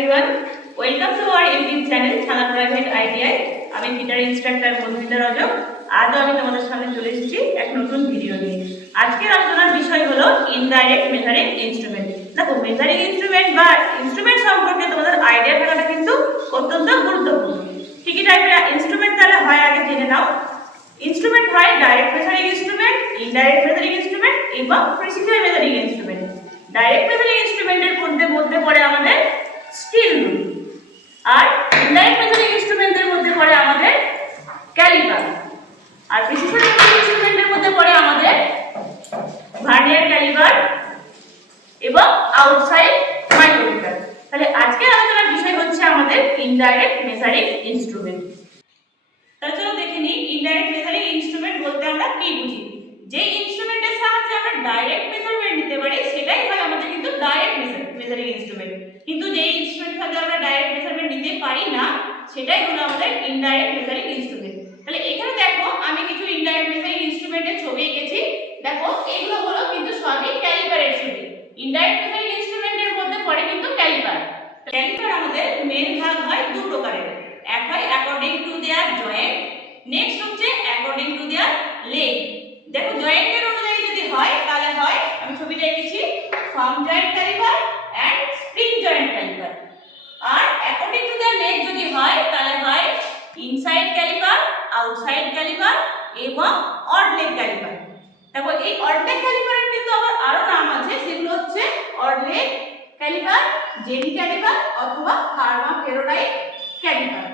everyone. Welcome to our YouTube channel Chana Private ITI. আমি guitar instructor বন্ধুমিতা Rajak. আজ আমি তোমাদের সামনে চলে এসেছি এক নতুন ভিডিও নিয়ে। আজকের আলোচনার বিষয় হলো ইনডাইরেক্ট মেজারিং ইনস্ট্রুমেন্ট। দেখো, মেজারিং ইনস্ট্রুমেন্ট বা ইনস্ট্রুমেন্ট সম্পর্কে তোমাদের আইডিয়া থাকাটা কিন্তু অত্যন্ত গুরুত্বপূর্ণ। কি কি টাইপের ইনস্ট্রুমেন্ট তাহলে হয় আগে জেনে নাও। ইনস্ট্রুমেন্ট হয় direct measuring instrument, indirect measuring instrument এবং precision measuring instrument. Direct measuring ইনস্ট্রুমেন্টের মধ্যে পড়ে আমাদের স্টিল রুল, আর ইনডাইরেক্ট মেজারিং ইনস্ট্রুমেন্টের মধ্যে পড়ে আমাদের ক্যালিপার, আর প্রিসিশন মেজারিং ইনস্ট্রুমেন্টের মধ্যে পড়ে আমাদের ভার্নিয়ার ক্যালিপার এবং আউটসাইড মাইক্রোমিটার। তাহলে আজকের আলোচনার বিষয় হচ্ছে আমাদের ইনডাইরেক্ট মেজারিং ইনস্ট্রুমেন্ট। তাহলে চলো দেখে নিই ইনডাইরেক্ট মেজারিং ইনস্ট্রুমেন্ট বলতে আমরা কি বুঝি। যে ইনস্ট্রুমেন্টের সাহায্যে আমরা ডাইরেক্ট মেজারমেন্ট নিতে পারি সেটাই হয় আমাদের কিন্তু ডাইরেক্ট মেজারিং ইনস্ট্রুমেন্ট, কিন্তু যে ইনস্ট্রুমেন্টের সাহায্যে আমরা ডাইরেক্ট মেজারমেন্ট নিতে পারি না সেটাই হলো আমাদের ইনডাইরেক্ট মেজারিং ইনস্ট্রুমেন্ট। তাহলে এখানে দেখো আমি কিছু ইনডাইরেক্ট মেজারিং ইনস্ট্রুমেন্টের ছবি এঁকেছি। দেখো এগুলো হলো কিন্তু সবই ক্যালিপারের ছবি। ইনডাইরেক্ট মেজারিং ইনস্ট্রুমেন্টের মধ্যে পড়ে কিন্তু ক্যালিপার। ক্যালিপার আমাদের মেন ভাগ হয় দু প্রকারের। এক হয় according to there joint, next হচ্ছে অ্যাকর্ডিং টু দেয়ার লেগ। দেখো জয়েন্টের অনুযায়ী যদি হয় তাহলে হয়, আমি ছবিটা এঁকেছি, firm joint caliper and spring joint caliper. আর অ্যাকর্ডিং টু দেয়ার লেগ যদি হয় তাহলে হয় ইনসাইড ক্যালিপার, আউটসাইড ক্যালিপার এবং অড লেগ ক্যালিপার। দেখো এই অড লেগ ক্যালিপারের কিন্তু আবার আরো নাম আছে, সেগুলো হচ্ছে odd leg caliper, jenny caliper অথবা কার্মা ফেরোডাইট ক্যালিপার।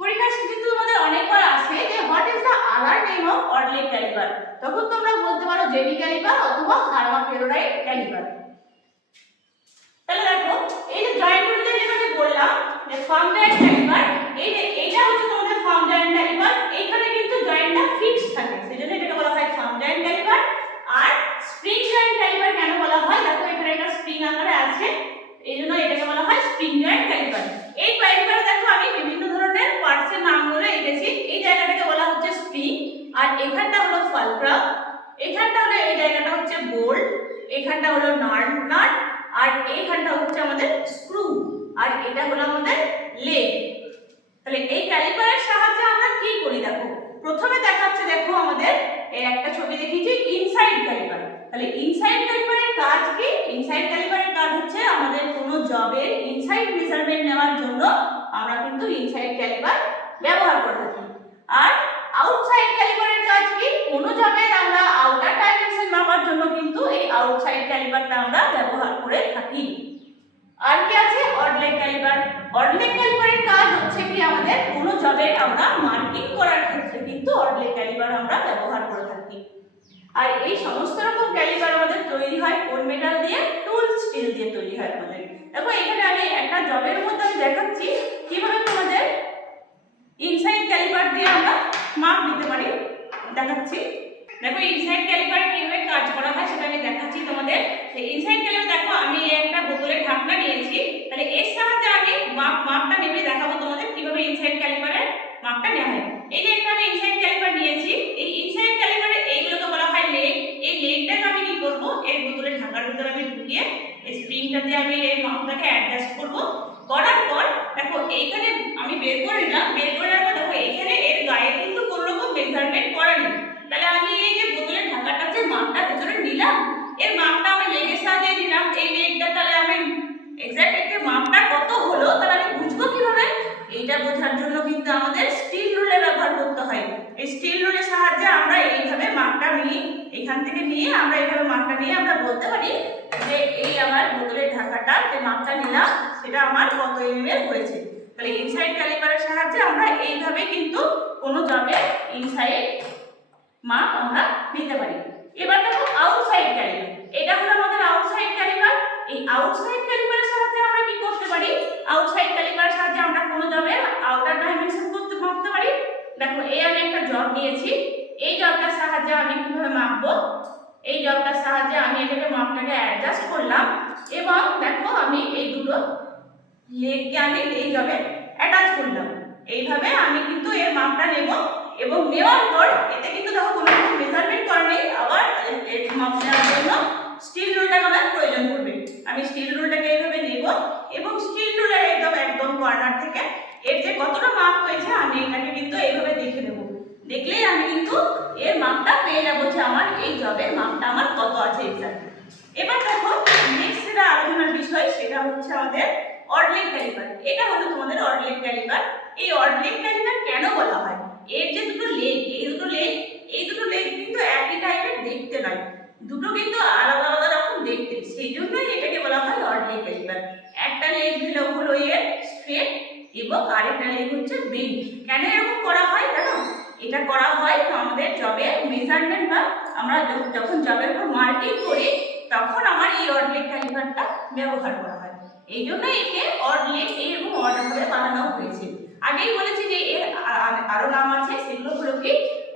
পরীক্ষায় কিন্তু তোমাদের অনেকবার আসে যে what is the other name of odd leg caliper, তখন তোমরা বলতে পারো জেনি ক্যালিপার অথবা কার্মা ফেরোডাইট ক্যালিপার। তাহলে দেখো এই যে জয়েন্টগুলো যেটা আমি বললাম যে ফার্ম জয়েন্ট ক্যালিপার, এই যে এটা হচ্ছে তোমাদের ফার্ম জয়েন্ট ক্যালিপার, এইখানে কিন্তু জয়েন্টটা ফিক্সড থাকে, সেজন্য এটাকে বলা হয় ফার্ম জয়েন্ট ক্যালিপার। আর স্প্রিং জয়েন্ট ক্যালিপার কেন বলা হয়, দেখো এখানে একটা স্প্রিং আকারে আছে, এইজন্য এটাকে বলা হয় স্প্রিং জয়েন্ট ক্যালিপার। এই ক্যালিপারে দেখো আমি বিভিন্ন ধরনের পার্টসের নামগুলো এঁকেছি। এই জায়গাটাকে বলা হচ্ছে স্প্রিং, আর এখানটা হলো ফালক্রাম, এখানটা হলো এই জায়গাটা হচ্ছে বোল্ট, এখানটা হলো নাট, আর এইখানটা হচ্ছে আমাদের স্ক্রু, আর এটা হলো আমাদের লেগ। তাহলে এই ক্যালিপারের সাহায্যে আমরা কি করি দেখো, প্রথমে দেখাচ্ছে দেখো আমাদের এর একটা ছবি দেখিয়েছি ইনসাইড ক্যালিপার। তাহলে ইনসাইড ক্যালিপারের কাজ কি? ইনসাইড ক্যালিপারের কাজ হচ্ছে আমাদের কোনো জবের ইনসাইড মেজারমেন্ট নেওয়ার জন্য আমরা কিন্তু ইনসাইড ক্যালিপার ব্যবহার করে থাকি। আর আউটসাইড ক্যালিপারের কাজ কি? কোনো জবের আমরা আউটার ডাইমেনশন মাপার জন্য কিন্তু এই আউটসাইড ক্যালিপারটা আমরা ব্যবহার করে থাকি। আর কি আছে? Odd leg caliper. Odd leg ক্যালিপারের কাজ হচ্ছে কি আমাদের কোনো জবের আমরা মার্কিং করার ক্ষেত্রে কিন্তু অড লেগ ক্যালিপার আমরা ব্যবহার করে থাকি। আর এই সমস্ত রকম ক্যালিপার আমাদের তৈরি হয় কোন মেটাল দিয়ে? টুল স্টিল দিয়ে তৈরি হয় আমাদের। দেখো এখানে আমি একটা জবের মধ্যে আমি দেখাচ্ছি কিভাবে তোমাদের ইনসাইড ক্যালিপার দিয়ে আমরা মাপ নিতে পারি, দেখাচ্ছি। দেখো ইনসাইড ক্যালিপারে কিভাবে কাজ করা হয় সেটা আমি দেখাচ্ছি তোমাদের। সেই ইনসাইড ক্যালিপার দেখো আমি একটা বোতলের ঢাকনা নিয়েছি, তাহলে এর সাহায্যে আমি মাপটা নেবে দেখাবো তোমাদের কিভাবে ইনসাইড ক্যালিপারের মাপটা নেওয়া হয়। এই যে একটা আমি ইনসাইড ক্যালিপার নিয়েছি, এই ইনসাইড ক্যালিপারে এইগুলোকে বলা হয় লেগ। এই লেগটাকে আমি কি করব, এই বোতলের ঢাকার ভিতরে আমি ঢুকিয়ে এই স্প্রিংটা দিয়ে আমি এই মাপটাকে অ্যাডজাস্ট করব। করার পর দেখো এইখানে আমি বের করে নিলাম, বের করার পর দেখো এইখানে এর গায়ে কিন্তু কোনো রকম মেজারমেন্ট করা নেই। তাহলে আমি এই যে বোতলের ঢাকাটা যে মাপটা ভিতরে নিলাম, এর মাপটা আমি লেগের সাহায্যে নিলাম, এই লেগটা তাহলে আমি এক্সাক্ট এর মাপটা কত হলো তাহলে আমি বুঝবো কিভাবে? এইটা বোঝার জন্য কিন্তু আমাদের স্টিল রুলের ব্যবহার করতে হয়। এই স্টিল রুলের সাহায্যে আমরা এইভাবে মাপটা নিই, এখান থেকে নিয়ে আমরা এইভাবে মাপটা নিয়ে আমরা বলতে পারি যে এই আমার বোতলের ঢাকাটা যে মাপটা নিলাম সেটা আমার কত এমএম হয়েছে। তাহলে ইনসাইড ক্যালিপারের সাহায্যে আমরা এইভাবে কিন্তু কোনো জবের ইনসাইড মাপ আমরা নিতে পারি। এবার দেখো আউটসাইড ক্যালিপার, এটা হলো আমাদের আউটসাইড ক্যালিপার। এই আউটসাইড ক্যালিপারের সাহায্যে আমরা কি করতে পারি? আউটসাইড ক্যালিপারের সাহায্যে আমরা কোনো জবের আউটার ডাইমেনশন মাপতে পারি। দেখো এই আমি একটা জব নিয়েছি, এই জবটার সাহায্যে আমি কিভাবে মাপবো? এই জবটার সাহায্যে আমি এটাকে মাপটাকে অ্যাডজাস্ট করলাম এবং দেখো আমি এই দুটো লেগকে আমি এই জবে অ্যাটাচ করলাম। এইভাবে আমি কিন্তু এর মাপটা নেব এবং নেওয়ার পর এতে কিন্তু দেখো কোনো রকম মেজারমেন্ট করা নেই, আবার এর মাপ নেওয়ার জন্য স্টিল রুলটা আমার প্রয়োজন পড়বে। আমি স্টিল রুলটাকে এইভাবে নেব এবং স্টিল রুলের একদম কতটা মাপ হয়েছে আমি এটাকে কিন্তু এইভাবে দেখে নেব। দেখলেই আমি কিন্তু এর মাপটা পেয়ে যাবো যে আমার এই জবের মাপটা আমার কত আছে এক্স্যাক্ট। এবার দেখো নেক্সট যেটা আলোচনার বিষয় সেটা হচ্ছে আমাদের অড লেগ ক্যালিপার। এটা হলো তোমাদের অড লেগ ক্যালিপার। এই অড লেগ ক্যালিপার কেন বলা হয়? এর যে দুটো লেগ, এই দুটো লেগ কিন্তু একই টাইপের দেখতে নয়, দুটো কিন্তু আলাদা আলাদা রকম দেখতে, সেই জন্যই এটাকে বলা হয় অড লেগ ক্যালিপার। একটা লেগ হলো এর স্ট্রেট এবং আরেকটা লেগ হচ্ছে বেন্ড। কেন এরকম করা হয় জানো? এটা করা হয় আমাদের জবের মেজারমেন্ট বা আমরা যখন জবের উপর মার্কিং করি তখন আমার এই অড লেগ ক্যালিপারটা ব্যবহার করা হয়। এই জন্য একে অড লেগ এবং অড ভাবে বানানো হয়েছে। আগেই বলেছি যে এর আরো নাম আছে, সেগুলো হলো কি,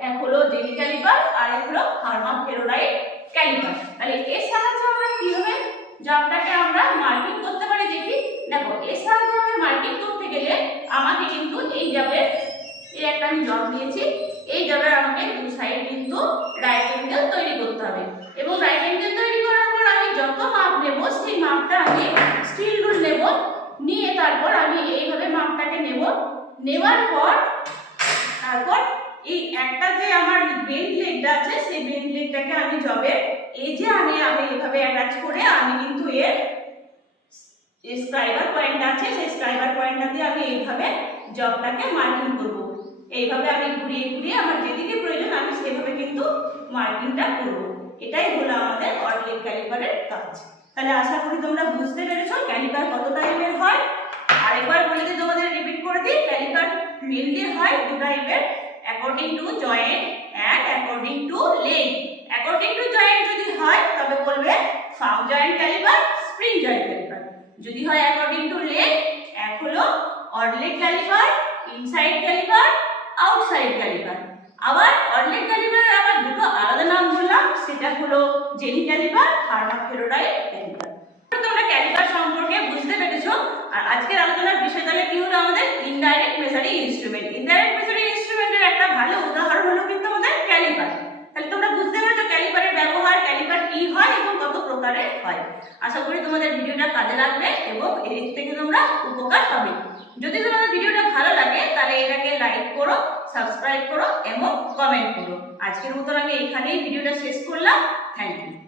এক হলো জেনি ক্যালিপার আর এক হলো হারমান ফেরোডাইট ক্যালিপার। তাহলে এর সাহায্যে আমরা কিভাবে জবটাকে আমরা মার্কিং করতে পারি দেখি। দেখো এর সাহায্যে আমরা মার্কিং করতে গেলে আমাকে কিন্তু এই জবের এই একটা আমি জব নিয়েছি, এই জবের আমাকে দু সাইড কিন্তু রাইট অ্যাঙ্গেল তৈরি করতে হবে এবং রাইট অ্যাঙ্গেল তৈরি করার পর আমি যত মাপ নেব সেই মাপটা আমি স্টিল রুল নেব, নিয়ে তারপর আমি এইভাবে মাপটাকে নেব। নেওয়ার পর তারপর এই একটা যে আমার বেন্ড লেগটা আছে সেই বেন্ড লেগটাকে আমি জবে এই যে আমি এইভাবে অ্যাটাচ করে আমি কিন্তু এর স্ক্রাইবার পয়েন্ট আছে সেই স্ক্রাইবার পয়েন্টটা দিয়ে আমি এইভাবে জবটাকে মার্কিং করব। এইভাবে আমি ঘুরিয়ে ঘুরিয়ে আমার যেদিকে প্রয়োজন আমি সেভাবে কিন্তু মার্কিংটা করব। এটাই হলো আমাদের অড লেগ ক্যালিপারের কাজ। তাহলে আশা করি তোমরা বুঝতে পেরেছো ক্যালিপার কত টাইপের হয়। আরেকবার বলে দিই, তোমাদের রিপিট করে দিই, ক্যালিপার মেইনলি হয় দু টাইপের, according to joint and according to leg. According to joint যদি হয় তবে বলবে firm joint caliper, spring joint caliper. যদি হয় অ্যাকর্ডিং টু লেগ, এক হলো odd leg caliper, inside caliper, outside caliper. আবার অড লেগ ক্যালিপারের আবার দুটো আলাদা নাম বললাম, সেটা হলো jenny caliper, hermaphrodite caliper. তোমরা ক্যালিপার সম্পর্কে বুঝতে পেরেছো। আর আজকের আলোচনার বিষয় তাহলে কি হলো আমাদের indirect measuring instrument. Indirect measuring ইনস্ট্রুমেন্টের একটা ভালো উদাহরণ হলো কিন্তু আমাদের ক্যালিপার। তাহলে তোমরা বুঝতে পেরেছো ক্যালিপারের ব্যবহার, ক্যালিপার কি হয় এবং কত প্রকারের হয়। আশা করি তোমাদের ভিডিওটা কাজে লাগবে এবং এর থেকে তোমরা উপকার পাবে। যদি তোমাদের ভিডিওটা ভালো লাগে তাহলে এটাকে লাইক করো, সাবস্ক্রাইব করো এবং কমেন্ট করো। আজকের মতন আমি এখানেই ভিডিওটা শেষ করলাম। Thank you.